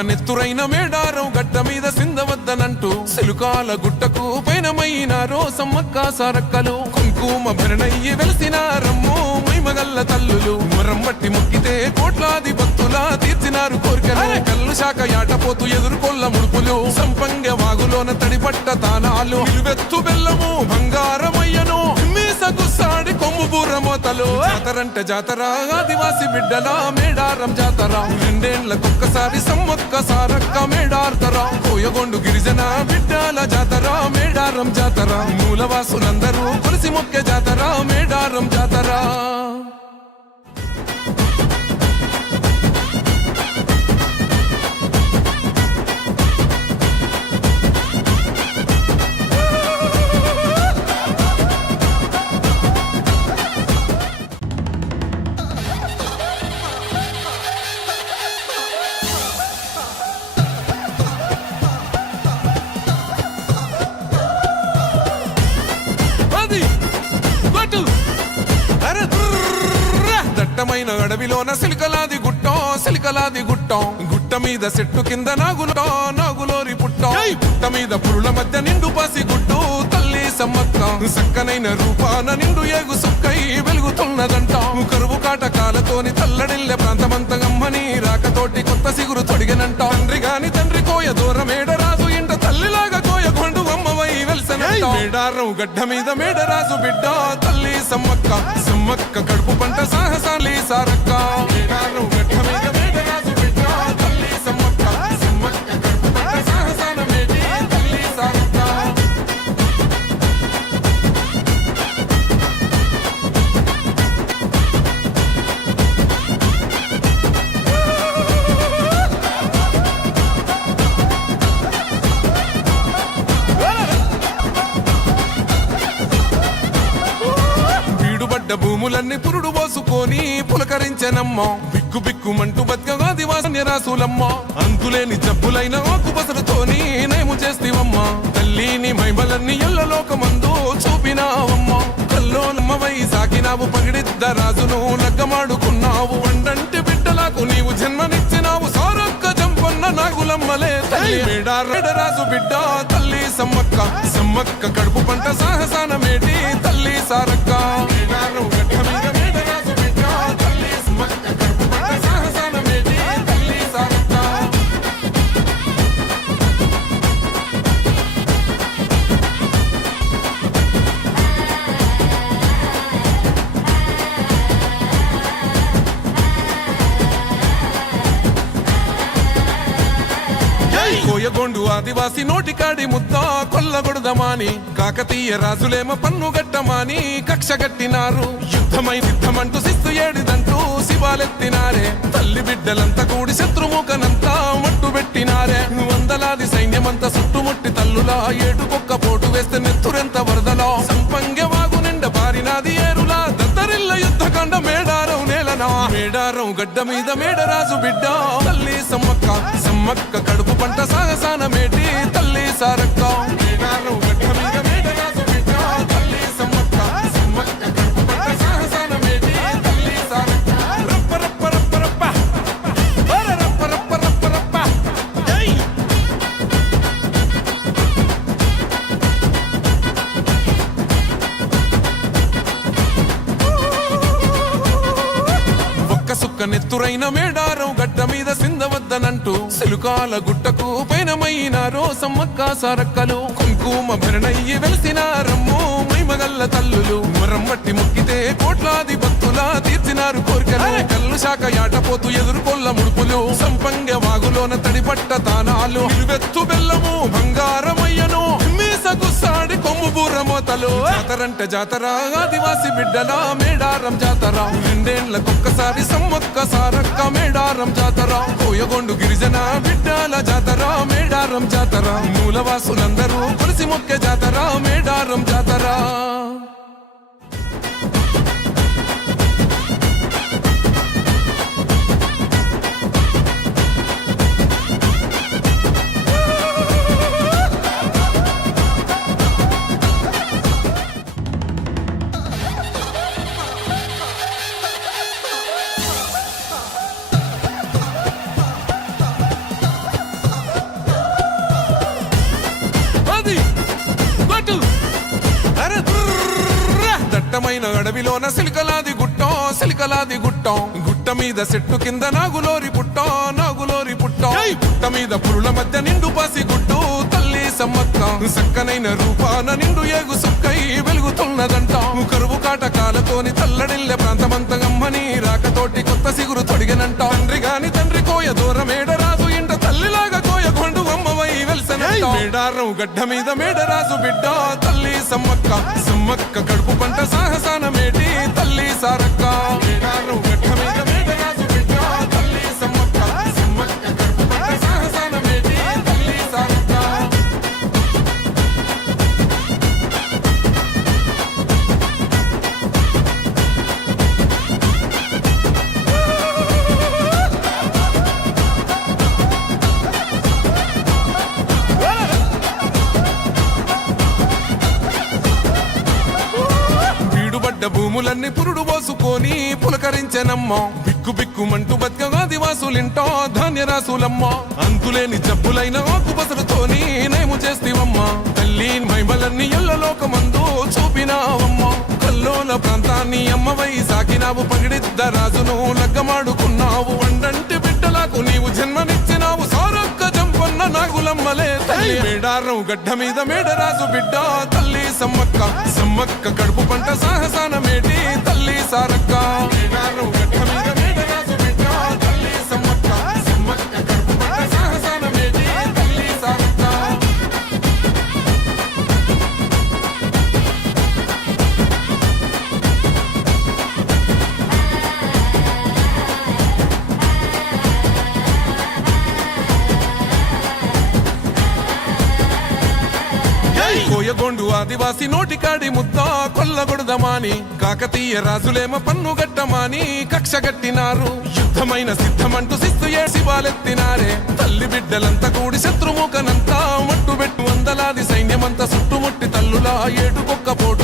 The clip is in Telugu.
నెత్తురైన మేడారం గడ్డ మీద సిందవద్దనంటూ సిలుకాల గుట్టకు పైనమైనారో సమ్మక్క సారక్కలు. కుంకుమ భరణయ్యి వెలిసిన రమ్ము మైమగల్ల తల్లులు. మరమ్మట్టి మొక్కితే కోట్లాది భక్తుల తీర్చినారు కోరికలు. కల్లు శాఖ యాటపోతూ ఎదుర్కొల్ల ముడుపులు. సంపంగ వాగులోన తడిపట్ట తాళాలు. నిలువెత్తు బెల్లము మీసకు సాడి కొమ్ము బూర మోతలు జాతరంటే జాతర. ఆదివాసి బిడ్డల మేడారం జాతర. రెండేళ్ళకొక్కసారి సమ్మొక్క సారక్క మేడార్తరా. కోయగొండు గిరిజన బిడ్డల జాతర మేడారం జాతర. మూలవాసులందరూ కొలిసి మొక్కే జాతర మేడారం జాతర. దట్టమైన అడవిలోన సిలికలాది గుట్టం సిలికలాది గుట్టం. గుట్ట మీద చెట్టు కింద నాగులో నాగులోరి పుట్టం! పుట్ట మీద పురుల మధ్య నిండు పాసి గుట్టు తల్లి సమ్మక్క. సక్కనైన రూపాన నిండు ఏగు సుక్కై వెలుగుతున్నదంట. కరువు కాటకాలతోని తల్లడిల్లె ప్రాంతమంత గమ్మని రాకతోటి కొత్త సిగురు తొడిగనంట. తండ్రి గాని తండ్రి కోయ దూరమేడ రాజు ఇంట తల్లిలాగా కోయ కొండు అమ్మవై వెల్సనంట. మేడారం గడ్డ మీద మేడరాజు బిడ్డ తల్లి సమ్మక్క. సమ్మక్క కడుపు పంట బీడుబడ్డ భూములన్నీ పురుడు పోసుకొని పులకరించెనమ్మ. బిక్కు బిక్కుమంటూ బతుకగా దివాసన్య రాసులమ్మ. అంతులేని జబ్బులైన ఆకుపసలతోని నేము చేస్తివమ్మ. తల్లిని మైమలన్నీ ఎల్లలోకమందు చూపినావమ్మ. కల్లోలమ్మవై సాకినావు పగిడిద్ద రాజును లగ్గమాడుకున్నావు వండంటి బిడ్డలకు నీవు జన్మనిచ్చినావు. సారొక్క జంపన్న నాగులమ్మలే తల్లి. మేడారాజు బిడ్డ తల్లి సమ్మక్క. ఆదివాసి నోటికాడి ముద్ద కొల్లగొడదమాని కాకతీయ రాజులేమ పన్ను గట్టమాని. కక్ష గట్టినారు. యుద్ధమై యుద్ధమంటూ శిస్తు ఏడిదంటూ శివాలెత్తినారే. తల్లి బిడ్డలంతా కూడి శత్రుముఖనంతా మట్టు పెట్టినారే. వందలాది సైన్యమంతా చుట్టుముట్టి తల్లులా ఏటుకొక్క పోటు వేస్తే నెత్తురెంత వరదలా? గడ్డ మీద మేడరాజు బిడ్డ. తల్లి సమ్మక్క సమ్మక్క కడుపు పంట సాగసాన నెత్తురైన మేడారం గడ్డ మీద సిందవద్దనంటూ సిలుకాల గుట్టకు పైనమైనారో సమ్మక్క సారక్కలు కుంకుమ భరణయ్యి వెలిసిన రమ్ము మైమగల్ల తల్లులు. మరమ్మట్టి మొక్కితే కోట్లాది భక్తుల తీర్చినారు కోరికలు. కల్లు శాఖ యాటపోతూ ఎదుర్కొల్ల ముడుపులు. సంపంగ వాగులోన తడిపట్ట తానాలు. నిలువెత్తు బెల్లము బంగారమయ్యను. మీసకు కొమ్ము బూర మోతలు. జాతరంటే జాతర ఆదివాసి బిడ్డల మేడారం జాతర. రెండేళ్ళకొక్కసారి సమ్మొక్క సారక్క మేడారం జాతర. కోయగొండు గిరిజన బిడ్డల జాతర మేడారం జాతర. మూలవాసులందరూ కొలిసి మొక్కే జాతర మేడారం జాతర. దట్టమైన అడవిలోన సిలికలాది గుట్టం సిలికలాది గుట్టం. గుట్ట మీద చెట్టు కింద నాగులోరి పుట్టం నాగులోరి పుట్టం! పుట్ట మీద పురుల మధ్య నిండు పాసి గుట్టు తల్లి సమ్మక్క. సక్కనైన రూపాన నిండు ఏగు సుక్కై వెలుగుతున్నదంట. కరువు కాటకాలతోని తల్లడిల్లె ప్రాంతమంత గమ్మని రాకతోటి కొత్త సిగురు తొడిగనంట. గడ్డ మీద మేడరాజు బిడ్డ తల్లి సమ్మక్క సమ్మక్క కడుపు పంట సాహసానమేటి? తల్లి సారక్క భూములన్నీ పురుడు పోసుకొని పులకరించెనమ్మ. బిక్కు బిక్కుమంటూ ఆదివాసులింటో ధాన్యరాసులమ్మ అంతులేని జబ్బులైన ఆకు బసరుతోని నేము చేస్తివమ్మ. తల్లి మైమలన్నీ ఎల్లలోకమందు చూపినావమ్మ. కల్లోల ప్రాంతాన్ని అమ్మవై సాకినావు పగిడిద్ద రాజును లగ్గమాడుకున్నావు. వండంటి బిడ్డలకు నీవు జన్మనిచ్చినావు. సారక్క జంపన్న నాగులమ్మలే తల్లి. మేడారం గడ్డ మీద మేడరాజు బిడ్డ తల్లి సమ్మక్క. సమ్మక్క కడుపు పంట సాహసాన సారక్క కోయగొండు ఆదివాసి నోటికాడి ముద్ద కూలగొడదమాని కాకతీయ రాజులేమ పన్ను గట్టమాని కక్ష గట్టినారు. యుద్ధమైన సిద్ధమంటూ శిస్తు ఏసి బాలెత్తినారే తల్లి బిడ్డలంతా కూడి శత్రుముఖనంతా మట్టు పెట్టు వందలాది సైన్యమంతా చుట్టుముట్టి తల్లులా ఏటుకొక్క పోటు